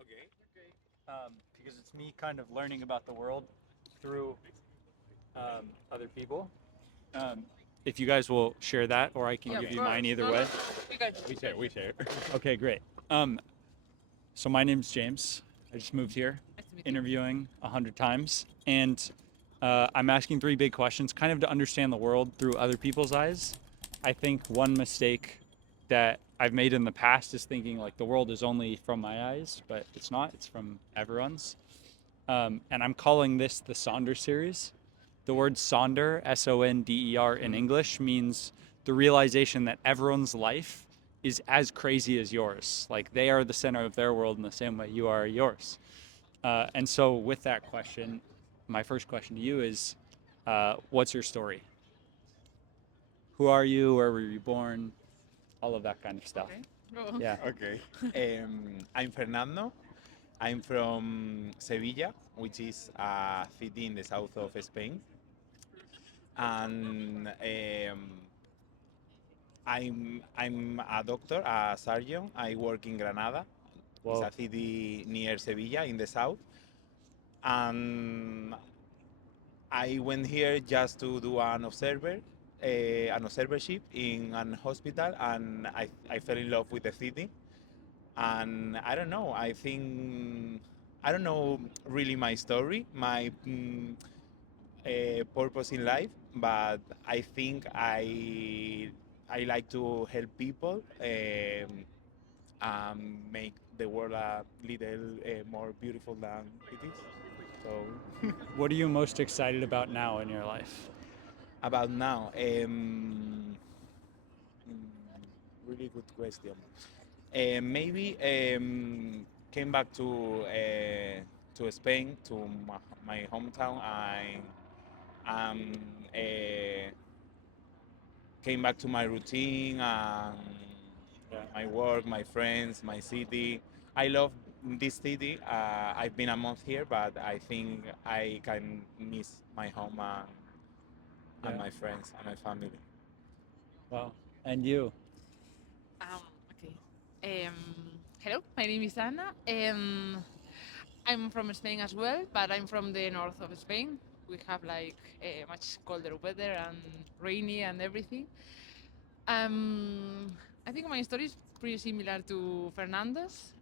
Okay. Because it's me kind of learning about the world through other people. Um, if you guys will share that, or I can Yeah, give of you mine course. either No, no, way. no. We got you. We share. We share. Okay, great. So my name's James. I just moved here, Nice to meet you. interviewing 100 times, and I'm asking three big questions, kind of to understand the world through other people's eyes. I think one mistake that I've made in the past is thinking like the world is only from my eyes, but it's not. It's from everyone's. And I'm calling this the Sonder Series. The word Sonder, Sonder in English, means the realization that everyone's life is as crazy as yours. Like they are the center of their world in the same way you are yours. And so, with that question, my first question to you is what's your story? Who are you? Where were you born? All of that kind of stuff. Okay. Go on. Yeah. Okay. I'm Fernando. I'm from Sevilla, which is a city in the south of Spain. And I'm a doctor, a surgeon. I work in Granada. It's Whoa. a city near Sevilla in the south. And I went here just to do an observership in an hospital, and I fell in love with the city. And I don't know. I don't know really my story, my purpose in life, but I think I like to help people make the world a little more beautiful than it is. So What are you most excited about now in your life? about now, really good question. Maybe came back to Spain, to my hometown. I uh, came back to my routine, Yeah. my work, my friends, my city. I love this city. I've been a month here, but I think I can miss my home and Yeah. my friends and my family. Wow. And you? Okay. Hello, my name is Anna. I'm from Spain as well, but I'm from the north of Spain. We have like much colder weather and rainy and everything. Um, I think my story is pretty similar to Fernando's.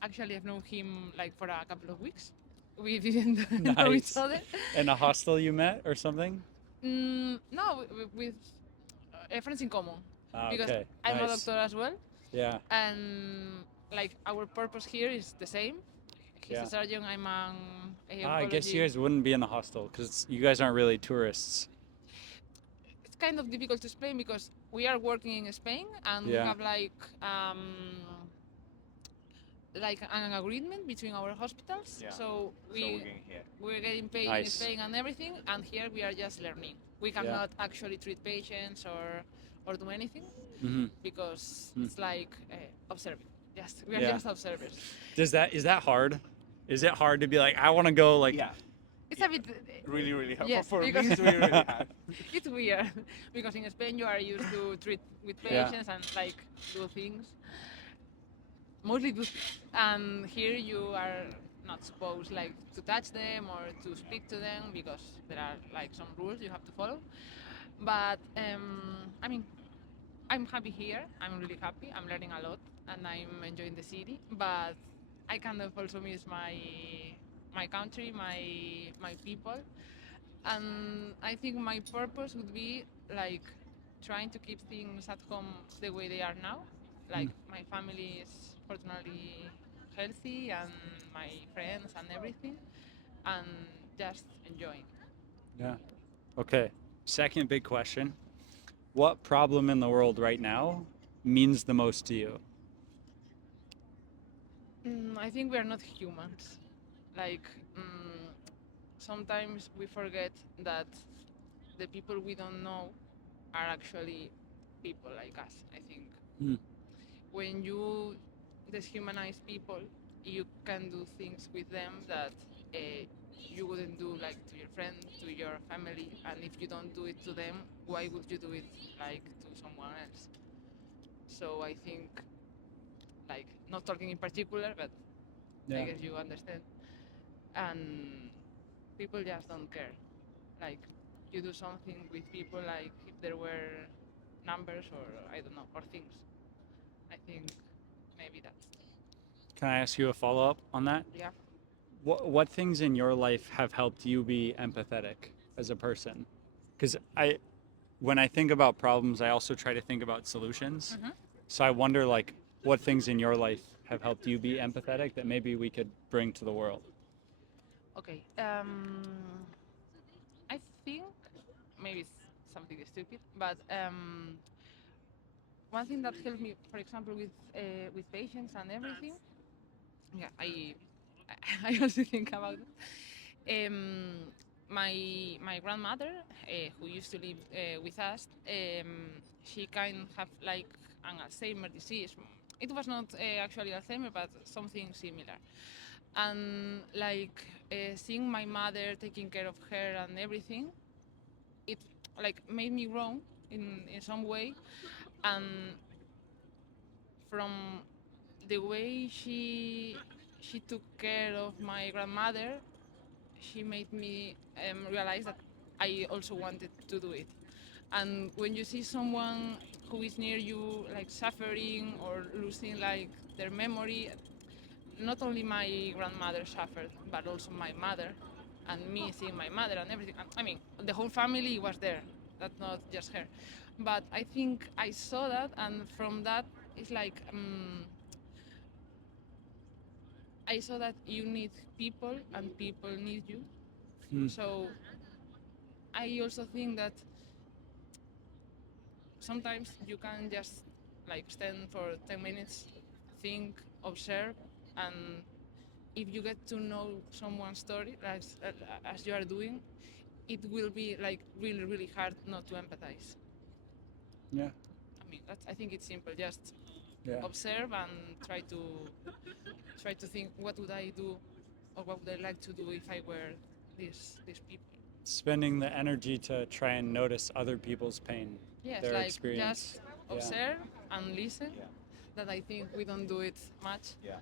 Actually, I've known him like for a couple of weeks. We didn't know each Nice. other. In a hostel you met or something? No, with friends in common, Ah, because okay. I'm a Nice. doctor as well, Yeah. and like our purpose here is the same. He's a Yeah. surgeon. I'm an I guess you oncology. guys wouldn't be in a hostel because you guys aren't really tourists. It's kind of difficult to explain because we are working in Spain and we Yeah. have like an agreement between our hospitals. Yeah. So So we're getting here. we're getting paid in Nice. Spain and everything, and here we are just learning. We Yeah. cannot actually treat patients or do anything Mm-hmm. because Mm. it's like observing. Yes, we are Yeah. just observers. Is that hard? Is it hard to be like I want to go like Yeah. It's Yeah. a bit Really, really hard. yes For me, because it's really, really hard. it's weird because in Spain you are used to treat with yeah. patients and like do things, mostly do things, and here you are not supposed like to touch them or to speak to them because there are like some rules you have to follow. But I mean, I'm happy here. I'm really happy. I'm learning a lot and I'm enjoying the city. But I kind of also miss my country, my people, and I think my purpose would be like trying to keep things at home the way they are now. Like Mm. my family is fortunately healthy and my friends and everything, and just enjoying. Yeah. Okay. Second big question. What problem in the world right now means the most to you? I think we are not humans. Like sometimes we forget that the people we don't know are actually people like us. I think Mm. when you deshumanize people, you can do things with them that uh, you wouldn't do like to your friend, to your family. And if you don't do it to them, why would you do it like to someone else? So I think, like, not talking in particular, but I Yeah. guess you understand. And people just don't care. Like you do something with people, like if there were numbers or I don't know, or things. I think maybe that's Can I ask you a follow up on that? yeah. What things in your life have helped you be empathetic as a person? Because when I think about problems, I also try to think about solutions. Mhm. So I wonder, like, what things in your life have helped you be empathetic that maybe we could bring to the world. Okay. I think maybe it's something stupid, but one thing that helped me, for example, with patients and everything, yeah, I also think about it. My grandmother, who used to live with us, she kind of have like an Alzheimer disease. It was not actually Alzheimer, but something similar. And like seeing my mother taking care of her and everything, it like made me grow in some way. And from the way she took care of my grandmother, she made me realize that I also wanted to do it. And when you see someone who is near you like suffering or losing like their memory, not only my grandmother suffered, but also my mother, and me seeing my mother and everything. I mean, the whole family was there. That's not just her. But I think I saw that, and from that, it's like I saw that you need people, and people need you. Hmm. So I also think that sometimes you can just like stand for 10 minutes, think, observe, and if you get to know someone's story as you are doing, it will be like really, really hard not to empathize. Yeah. I mean, I think it's simple. Just Yeah. observe and try to think what would I do or what would I like to do if I were these people. Spending the energy to try and notice other people's pain, Yes, their like experience. just Yeah. observe and listen. Yeah, That I think we don't do it much, yeah.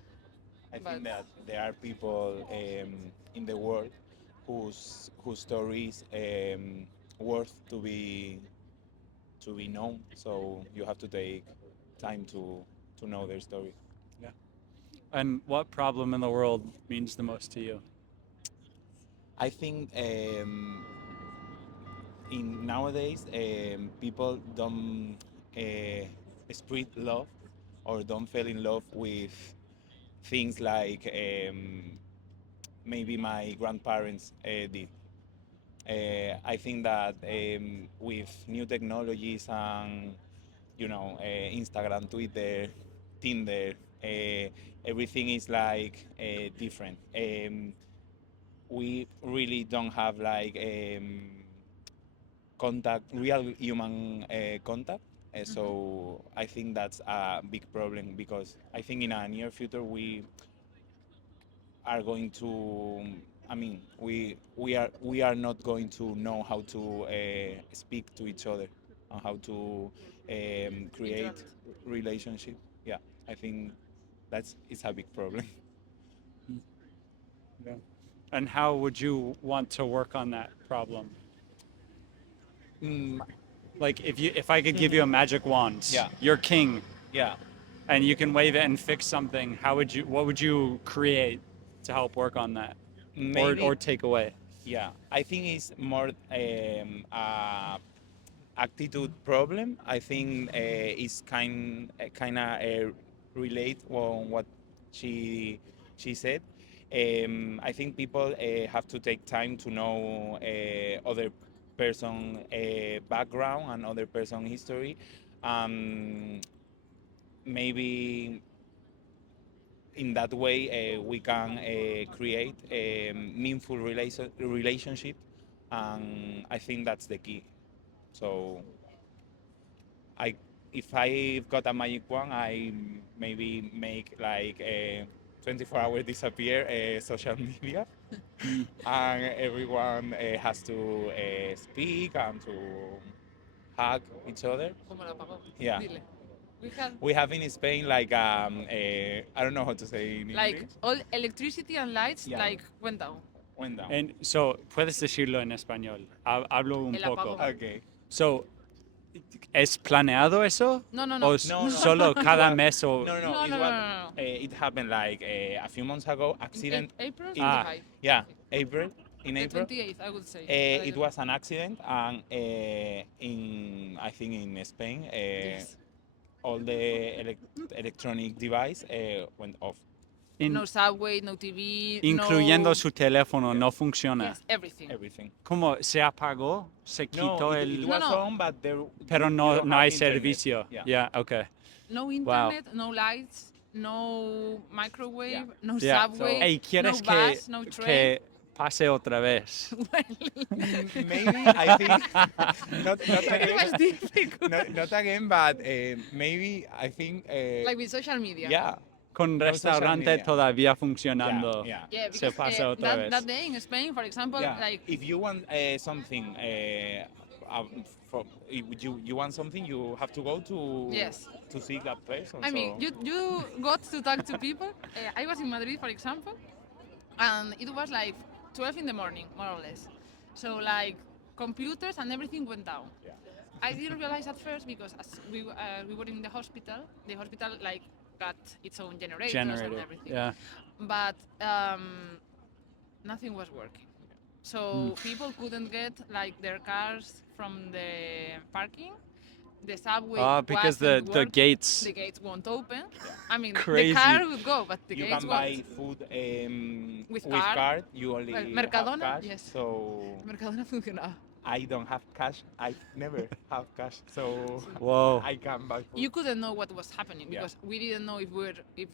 I but think that there are people in the world whose stories worth to be known. So you have to take time to know their story. Yeah. And what problem in the world means the most to you? I think in nowadays people don't spread love or don't fall in love with things like maybe my grandparents did. I think that with new technologies and Instagram, Twitter, Tinder, everything is like different. We really don't have like contact, real human contact. So I think that's a big problem because I think in a near future we are going to. I mean, we are not going to know how to speak to each other and how to create interact. relationship. Yeah, I think that's it's a big problem. Yeah. And how would you want to work on that problem? Mm, Like if I could give you a magic wand, yeah, you're king, yeah. and you can wave it and fix something, what would you create to help work on that? Maybe Or take away? yeah. I think it's more attitude problem. I think is kind of relate on what she she said. I think people have to take time to know other person background and other person history. Um, Maybe in that way we can create a meaningful relationship, and I think that's the key. So I, if I've got a magic wand, I maybe make like a 24-hour disappear social media, and everyone has to speak and to hug each other. Como lo apagó. Yeah, Dile. we have in Spain like I don't know how to say in like English. all electricity and lights Yeah. like went down. Went down. And so, puedes decirlo en español. Hablo un El poco. apagón. Okay. So, ¿es planeado eso? No, no, ¿O no. solo cada Well, mes o...? No, no, No, it's no, no, what no, no. it happened like a few months ago. In Accident. April in- 25. Yeah, April. In The April. 28th, I would say. but I It don't was an accident, and in I think in Spain, Yes. all the electronic device went off. No subway, no TV, Incluyendo no... su teléfono, no funciona. Yes, everything. Everything. ¿Cómo se apagó? Se No, quitó it el... was No, no. on, but there. Pero you no, don't no have hay internet. servicio. Yeah. Yeah, okay. No internet, no lights, no microwave, Yeah. no Yeah. subway, Hey, no ¿quieres bus, no train. que pase otra vez? Maybe I think not It was again. difficult. Not again, but maybe I think. Like with social media. Yeah. Con No social restaurante media. todavía funcionando. Yeah. Yeah, Se because pasa otra vez. that day in Spain, for example, Yeah. like If you want something, if you want something, you have to go to Yes. to see that person. I mean, so. you got to talk to people. I was in Madrid, for example, and it was like 12 in the morning, more or less. So like computers and everything went down. Yeah. I didn't realize at first because as we were in the hospital like got its own generators and Generator. everything. Yeah. But nothing was working. So people couldn't get like their cars from the parking. The subway Because wasn't the working. gates. The gates won't open. I mean, Crazy. the car would go, but the You gates can won't. buy food With with card. card. You only Well, have Mercadona, cash. yes. So Mercadona funcionaba. I don't have cash. I never have cash. So Whoa. I can buy food. You couldn't know what was happening Yeah. because we didn't know if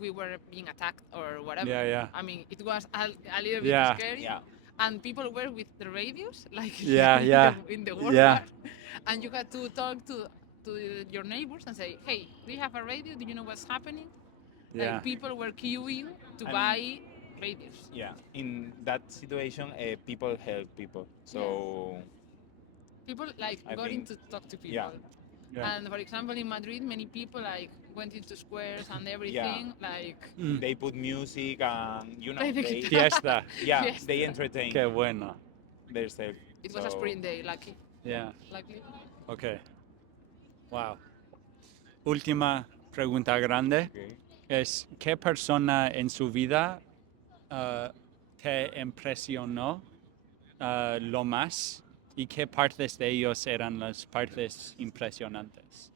we were being attacked or whatever. Yeah, yeah. I mean, it was a little bit Yeah. scary. Yeah. And people were with the radios, like Yeah, yeah. in the world Yeah. war. And you had to talk to your neighbors and say, hey, do you have a radio? Do you know what's happening? Yeah. Like people were queuing to And- buy radios. Yeah. In that situation, people help people. So People like I got in think- to talk to people. yeah. Yeah. And for example, in Madrid, many people like went into squares and everything. Like Mm. they put music and Play the they, guitar. Fiesta. yeah, Fiesta. they entertain Qué bueno. themselves. it was a So, spring day, luckily. Yeah. Luckily. Okay. Wow. Última pregunta grande okay. es ¿qué persona en su vida te impresionó lo más y qué partes de ellos eran las partes impresionantes?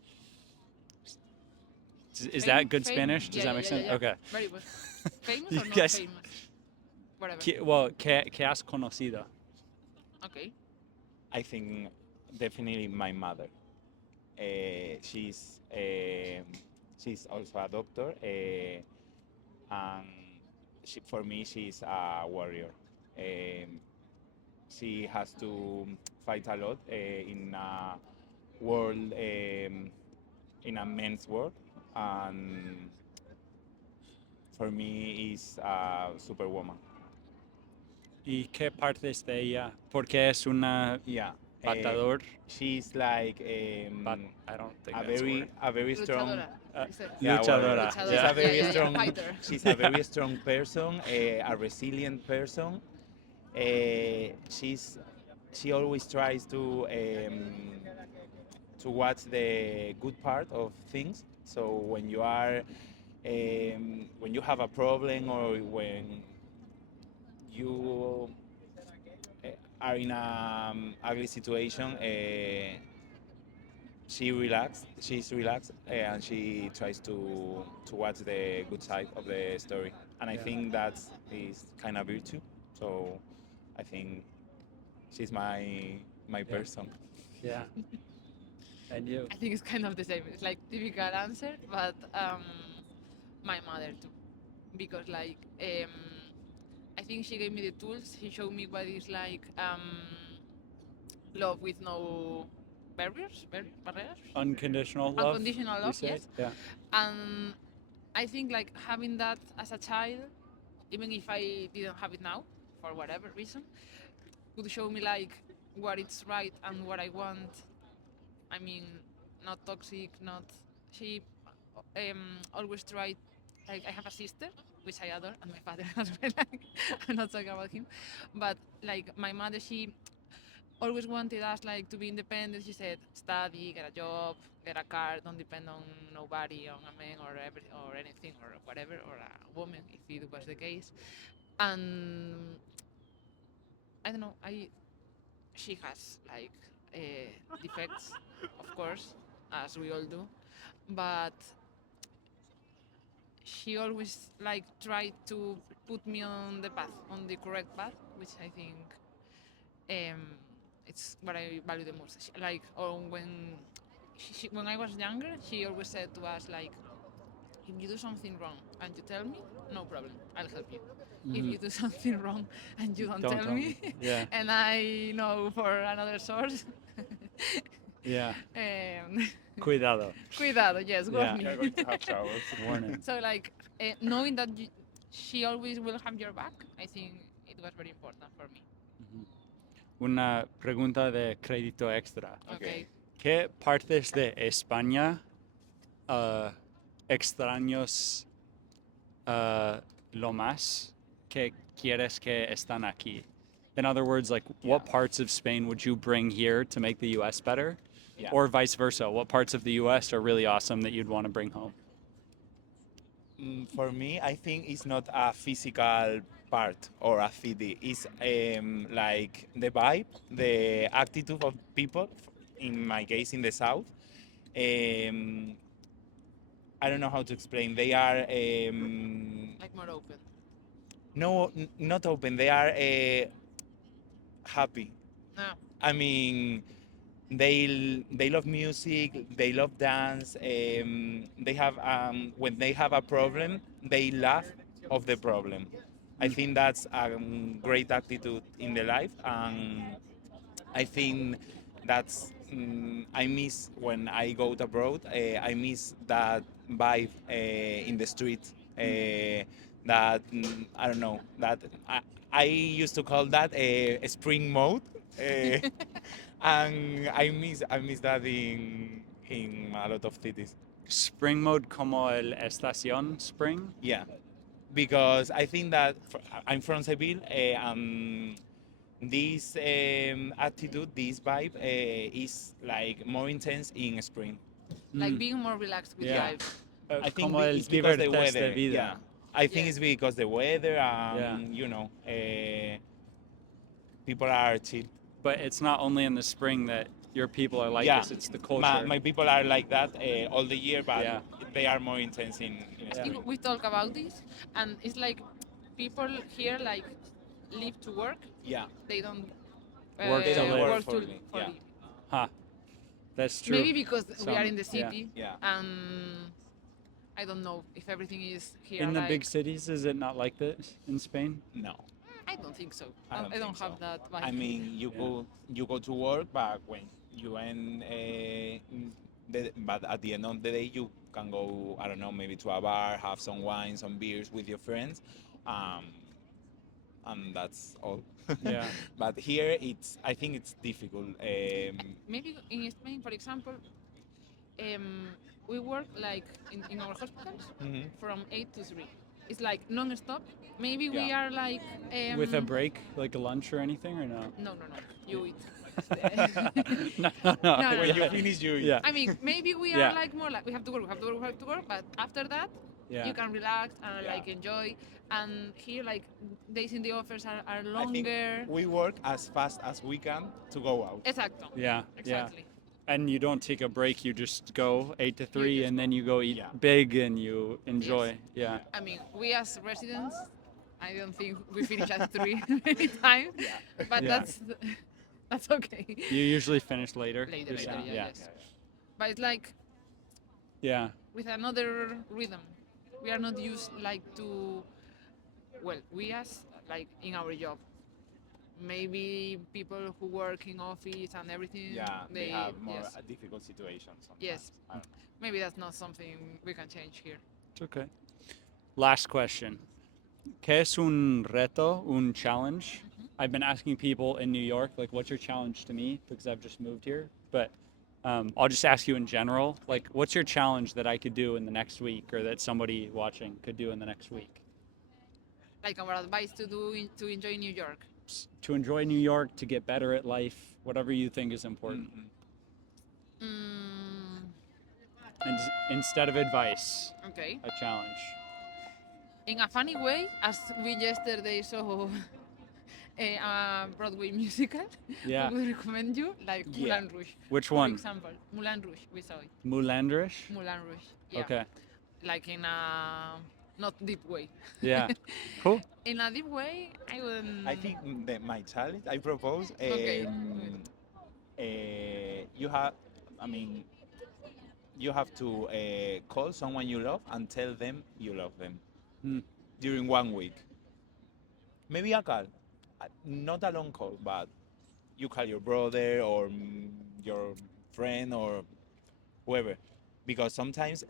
Is that good Spanish? Does that make sense? Okay. Very good. Famous You or not guys- famous? Whatever. ¿Qué has conocido? Okay. I think definitely my mother. She's also a doctor, and for me she's a warrior. She has to fight a lot in a world, in a men's world, and for me is a superwoman. ¿Y qué partes de ella? Porque es una Yeah. patador. She's like I don't think a that's a very word. a very strong. Luchadora. Uh, you said. Yeah, Luchadora. Luchadora. She's Yeah. a very strong. Fighter. She's a very strong person, a resilient person. She always tries to watch the good part of things. So when you are when you have a problem or when you are in a ugly situation, she's relaxed, and she tries to watch the good side of the story. And I Yeah. think that is kind of virtue. So I think she's my person. Yeah. And you? I think it's kind of the same. It's like typical answer, but my mother too, because like I think she gave me the tools. She showed me what is like love with no barriers. Unconditional love. Unconditional you love, say? yes. Yeah. And I think like having that as a child, even if I didn't have it now for whatever reason, would show me like what it's right and what I want. I mean, not toxic, not she always try. Like I have a sister, which I adore, and my father as well. Like, I'm not talking about him, but like my mother, she always wanted us like to be independent. She said, study, get a job, get a car, don't depend on nobody, on a man or or anything or whatever, or a woman if it was the case. And I don't know, I she has like defects, of course, as we all do, but she always like tried to put me on the path, on the correct path, which I think um, it's what I value the most. Like, or when I was younger, she always said to us like, if you do something wrong and you tell me, no problem, I'll help you. If you do something wrong and you don't Don't tell tell me. me, Yeah. and I know for another source, Yeah. um, Cuidado. cuidado, yes, Yeah. warning. You're going to have troubles. Warning. So like knowing that she always will have your back, I think it was very important for me. Una pregunta de crédito extra. Okay. ¿Qué partes de España uh, extraños lo más que quieres que están aquí? In other words, like what Yeah. parts of Spain would you bring here to make the US better? Yeah. Or vice versa, what parts of the US are really awesome that you'd want to bring home? For me, I think it's not a physical part or a city. It's like the vibe, the attitude of people. In my case, in the south, um, I don't know how to explain. They are Like more open. not open. They are happy. No. I mean, they love music, they love dance. They have when they have a problem, they laugh of the problem. I think that's a great attitude in the life, and I think that's I miss when I go abroad. I miss that vibe in the street. That I don't know. That I used to call that a spring mode, and I miss that in a lot of cities. Spring mode como el estación spring? Yeah, because I think that I'm from Seville, this attitude, this vibe is like more intense in spring. Like being more relaxed with Yeah. life. I think Como el it's because the divertirse de weather. vida. Yeah, I think Yes. it's because the weather. Yeah. People are chill. But it's not only in the spring that your people are like Yeah, this, it's the culture. my people are like that all the year, but Yeah. they are more intense in Yeah. spring. We talk about this, and it's like people here like live to work. Yeah, They don't Work they to don't live. work work for to me. for Yeah, live. Huh. That's true. Maybe because we are in the Yeah. city, yeah. and I don't know if everything is here. In the like, big cities, is it not like this in Spain? No, I don't think so. I don't, I don't think have so. that vibe. I mean, you go to work, but when you end, but at the end of the day, you can go. I don't know, maybe to a bar, have some wine, some beers with your friends, um, and that's all. Yeah. But here, I think it's difficult. Maybe in Spain, for example, we work like in our hospitals Mhm. from 8 to 3. It's like non-stop. Maybe we Yeah. are like With a break, like a lunch or anything, or no? No, no, no. You eat. No, no, no. No, no, When you no. finish, you eat. Yeah. I mean, maybe we Yeah. are like more like we have to work, we have to work, we have to work, but after that, Yeah. you can relax and Yeah. like enjoy. And here, like days in the office are I think longer. we work as fast as we can to go out. Exacto. Yeah. Exactly. Yeah. And you don't take a break. You just go 8 to 3, just and then you go eat Yeah. big and you enjoy. Yeah. I mean, we as residents, I don't think we finish at 3 many times, but Yeah. that's okay. You usually finish later. Later, you're later, saying? yeah, Yeah. yes. But it's like Yeah. with another rhythm. We are not used like to, well, we as like in our job. Maybe people who work in office and everything. Yeah, they have more yes. difficult situations. Sometimes. Yes. I don't know. Maybe that's not something we can change here. It's okay. Last question. ¿Qué es un reto, un challenge? I've been asking people in New York, like, what's your challenge to me? Because I've just moved here. But I'll just ask you in general, like, what's your challenge that I could do in the next week, or that somebody watching could do in the next week? Like our advice to do to enjoy New York. To enjoy New York, to get better at life, whatever you think is important. Mm, And instead of advice, okay. a challenge. In a funny way, as we yesterday saw a Broadway musical, Yeah. we would recommend you like Yeah. Moulin Rouge. Which For one? example, Moulin Rouge, we saw it. Moulandrish? Moulin Rouge. Yeah. Okay. Like in a not deep way. Yeah. Cool. In a deep way, I would. I think that my challenge I propose. Okay. You have, I mean, you have to call someone you love and tell them you love them Hmm. during 1 week. Maybe a call, not a long call, but you call your brother or your friend or whoever, because sometimes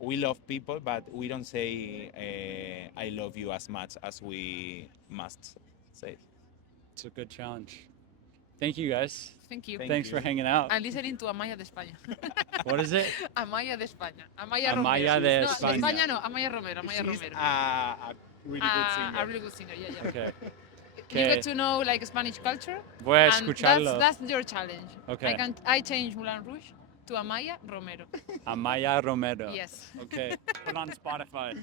we love people, but we don't say I love you as much as we must say. It's a good challenge. Thank you guys. Thank you. Thank Thanks you. for hanging out. And listening to Amaya de España. What is it? Amaya de España. Amaya Amaya Romero. de No, España. de España no, Amaya Romero. Amaya She's Romero. a really good singer. A really good singer, yeah, yeah. Okay. You get to know like Spanish culture. Voy a and escucharlo. that's your challenge. Okay. I change Moulin Rouge to Amaya Romero. Amaya Romero. Yes. Okay. Put on Spotify.